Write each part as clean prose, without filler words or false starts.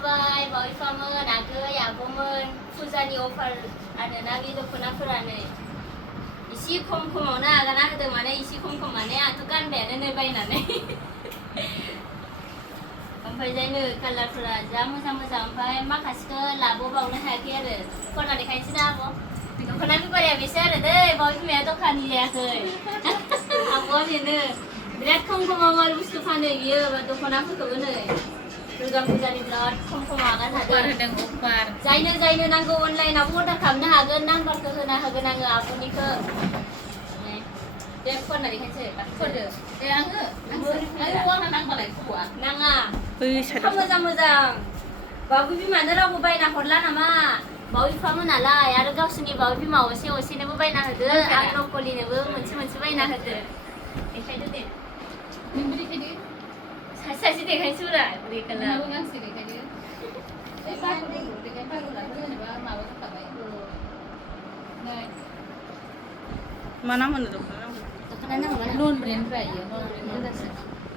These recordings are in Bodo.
खुलुमबाय बयफामोन आगै आब'मोन फुजानि अफार आरोना बे दख'नाफोरानो एसे खमावनो आगाना होदों माने एसे खम माने आंथ' गानबायानो नै बायनानै ओमफ्राय जायनो कालारफोरा जा मोजां ओमफ्राय माखासेखौ लाबोबावनो हायाखै आरो खना देखायनोसै ना आब' दख'ना बेफारिया बेसो आरो दै बाव बिमाया दखाननि जायाखै आब'आ बेनो बिराद खमाव माल बुस्थु फानो बियो दख'नाफोरखौबो नै दुर्गा फुजानि बिराद खम आगान हादों जायनो नांगौ अनलाइनावबो अर्डार खालामनो हागोन नाम्बारखौ होना होगोन आङो आब'निखौ दे फन देखायनोसै फनदो दे आङो नांबालाय खब'आ नाङा मोजां बाबु बिमानो रावबो बायना हरला नामा बाव बिफामोन नालाय आरो गावसोरनि बाव बिमा असेनोबो बायना होदो आं रकलिनोबो मोनसे बायना होदो देखायदो दे नोंबो देखायदो सासे देखायनोसै ब्रा बोरै कालार गांसे देखायदो जेनेबा माबा जाखाबाय मा नाम होनो दख'ना नांगौ नन ब्रेन्डनिफ्राय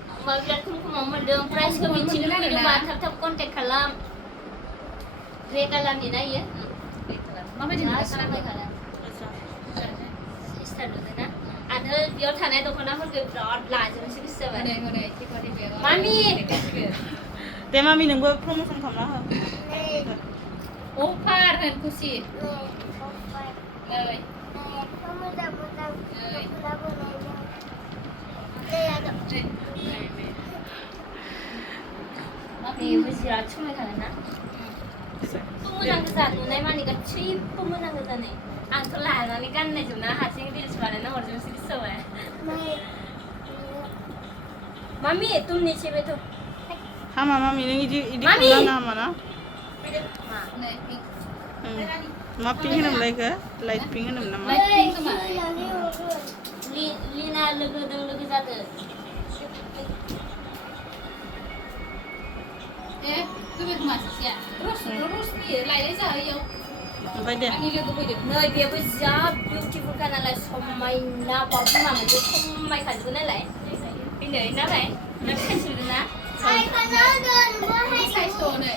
होमबा बिराद खमाव मोनदों प्राइसखौ मिथिनो लुगैदोंबा थाब कन्टेक्ट खालाम ग्रे कालारनि ना इयो माबायदि समायखादों स्टार नुदों ना आरो बेयाव थानाय दख'नाफोरखौ बिराद लाजोबनोसै गोसो जाबाय मामि दे मामि नोंबो प्रम'सन खालामना हो अफार होन खुसि बेबो बिराद समायखागोन ना मोजां गोजा नुनाय मानि गासैबो मोजां गोजा नै आंथ' लानानै गाननाय जोबना हारसिं रिल्स बानायना हरजोबनोसै गोसो जाबाय मामि तुम नीचे बैठो हामा मामि नों इदि खालामनाङा हामा ना मा पिंक होनोमोनलाय इखो लाइट पिंक होनोमोन नामा लिना लोगो जादो ए गोबे मासेया रस बियो लायलाय जाहैयाव ओमफ्राय दे आंनि लोगो फैदों नै बेबो जा बिउटिफुल खा नालाय समायना बाव बिमा मोनसे समायखाजोबो नालाय फैनै ना भाइ ना साइसनुदों ना साइस दं नै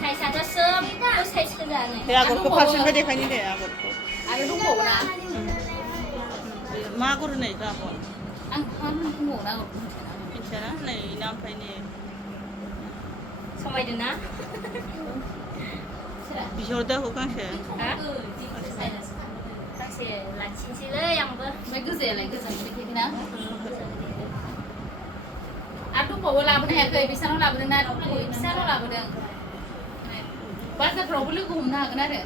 साइसआथ' सोबबो साइस गोजानो दे आगरखौ फारसेनिफ्राय देखायनि दे आगरखौ आरो दंबावो ना मा आगर होनो इखो आब' आं दंबावो ना मिथियाना नै ना ओमफ्राय नै समायदों ना बिहरदो हौ गांसे गांसे लाखिनोसैलै आंबो ओमफ्राय गोजायालाय गोजान देखायगोन ना आरो दंबावो लाबोनो हायाखै बिसानाव लाबोदों ना बिसानाव लाबोदों बाजारफ्रावबो लोगो हमनो हागोन आरो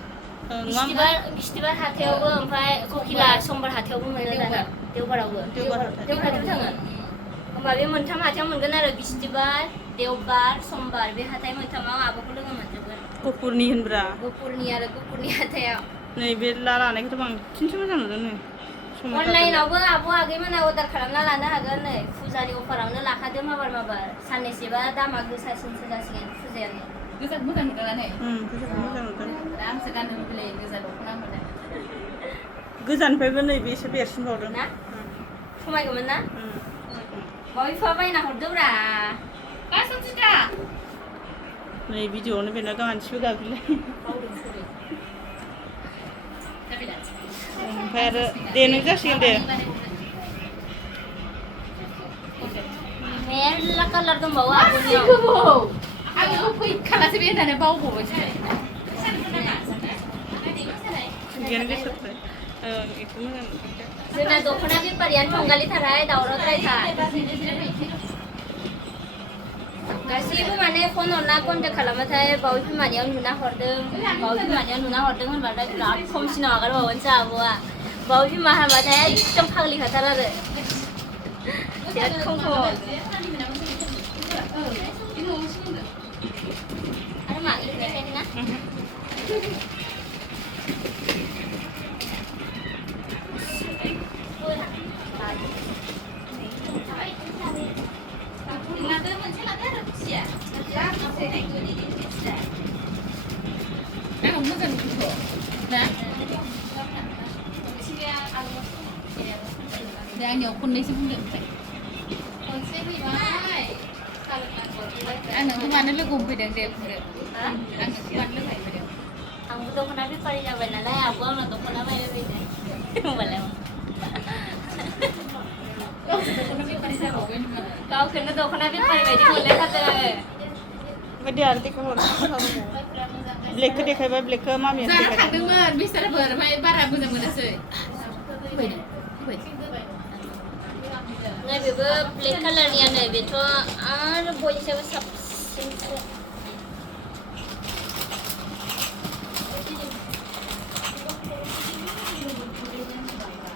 बिस्थिबार हाथायावबो ओमफ्राय ककिला समबार हाथायावबो मोनो दाना देवबारावबो थाङो होमबा बे मोनथाम हाथायाव मोनगोन आरो बिस्थिबार देवबार समबार बे हाथाय मोनथामाव आब'खौ लोगो मोनजोबगोन गपुरनि होनब्रा गपुरनि हाथायाव नै बे लानायखौथ' बांसिनसो मोजां नुदों नै अनलाइनावबो आब' आगैमोना अर्डार खालामना लानो हागोन नै फुजानि अफारावनो लाखादो माबार साननैसोबा दामा गोसासिनसो जासिगोन फुजायानो मोजां नुदों नै मोजां नुदों आंसो गाननो लुबैलायो गोजा दख'ना मोनो गोजाननिफ्रायबो नैबे एसे बेरसिनबावदों ना समायगौमोन ना बयफा बायना हरदोब्रा संजिता नै भिडिअआवनो बेना गानसिबो गाबज्रिलाय ओमफ्राय आरो दे नों जासिगोन दे मेरला कालार दंबावो आब'नियाव आङो फैखालासो बे होननानै बावबावबायसो जोंना दख'ना बेफारियानो थंगालिथारहाय दावरावद्रायथार गासैबो माने फन हरना कन्टेक्ट खालामबाथाय बावै बिमानियाव नुना हरदों होनबाथाय बिराद खमसिनाव आगारबावोनसो आब'आ बावै बिमा हाबाथाय एकदम फाग्लिखाथार आरो बिराद खम आरो मा देखायदों ना आंनियाव खननैसो बुंदों खनसे फैबाय आंनो मानो लोगो फैदों दे बुंदो आंनो मानो लोगो फैदों आंबो दख'ना बेफारि जाबाय नालाय आबो आंनो दख'ना बायनो फैदों होमबालाय दख'ना बेफारि जाबावबाय नोङो गावखौनो दख'ना बेफारि बायदि मोनलायथारदों आङो ओमफ्राय दे आरो देखौ हर ब्लेकखौ देखायबाय ब्लेकखौ मामिया जाना देखायबाय थांदोंमोन बिस्तारफोर ओमफ्राय बारा मोजां मोनासै फैदों नैबेबो ब्लेक कालारनियानो बेथ' आरो बयनिसायबो साबसिनसो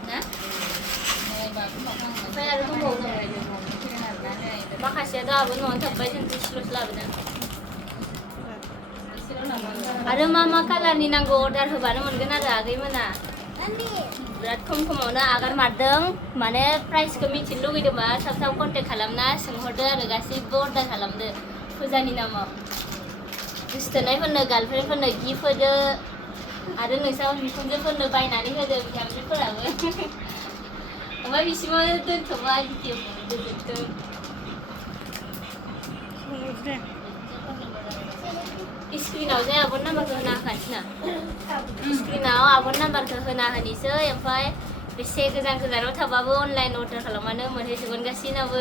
ना ओमफ्राय आरो दंबावो माखासेया दाबो न'आवनो थाबाय जों इसेल'सो लाबोदों आरो मा कालारनि नांगौ अर्डार होबानो मोनगोन आरो आगैमोना बिराद खमावनो आगार मारदों माने प्राइसखौ मिथिनो लुगैदोंबा थाब कन्टेक्ट खालामना सोंहरदो आरो गासैबो अर्डार खालामदो फुजानि नामाव गोसथोनायफोरनो गार्लफ्रेन्डफोरनो गिफ्ट होदो आरो नोंसा बिखुनजोफोरनो बायनानै होदो बिहामजोफोराबो ओमफ्राय बिसिमाव दोनथ'बाय भिडिअखौ गोजोन्थों स्क्रिनाव जे आब'नि नाम्बारखौ होना होखानोसै ना स्क्रिनाव आब'नि नाम्बारखौ होना होनोसै ओमफ्राय बेसे गोजानाव थाबाबो अनलाइन अर्डार खालामबानो मोनहैजोबगोन गासैनावबो